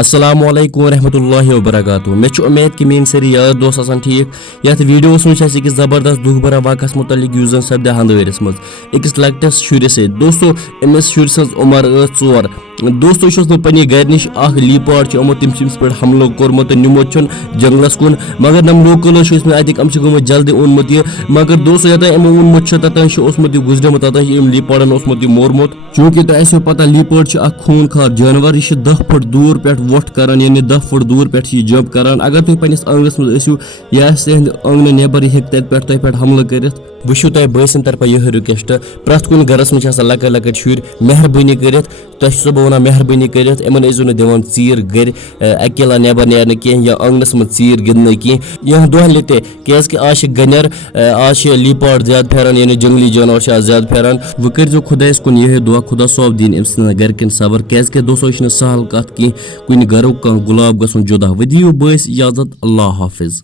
अस्सलामुअलैकुम रहमतुल्लाहि व बरकातुहू। मे उम्मीद कि मेन सारी यार दोस्त आसान ठीक। यथ वीडियो अकिस जबरदस्त दुख भरा वाकस मुतलिक युस जन सपद हंदवारिस मज अकिस लकटिस शुरिस दोस्तों अमिस शुर सज उमर 4 दोस्तों यह पे गर नश लीपार्ड यमो तमिस पे हमलो कोर्मुत निमुत जंगलस कुन मगर नम लोकल अतिक गमुत जल्दी ओनमुत यह मगर दोस्तों ये अमो ओनमुत तथन गुजरमुत तथन लीपार्डन मोरमुत चूंकि तुह पता लीपार्ड खून खार जानवर यह 10 फुट दूर पे वोट कर यानी 10 फुट दूर पे जंप कर अगर तुम पस आंगनस मो यह आंगन नेबर हे पे हमला कर वो तुह बसन तरफा यह रिक्वेस्ट प्रत कुन गरस में लक लकट शुर मेहरबानी कर तुह बह वन मेहरबानी कर इन दिवान चीर गर अकेला नेबर नेरने कह या आंगनस मज चीर गिंदने कह यह दह लेते क्या आज गनर आज लीपार्ड ज्यादा फेरान यानी जंगली जानवर ज्यादा फेरान वो कर खुदायस कुन यह दुआ खुदा सोब दिन अम गरकन सबर क्या दोस्तों यह सहल कत कह कुन गरुक गुलाब गसन जुदा वो दियो बस इजाजत अल्लाह हाफिज।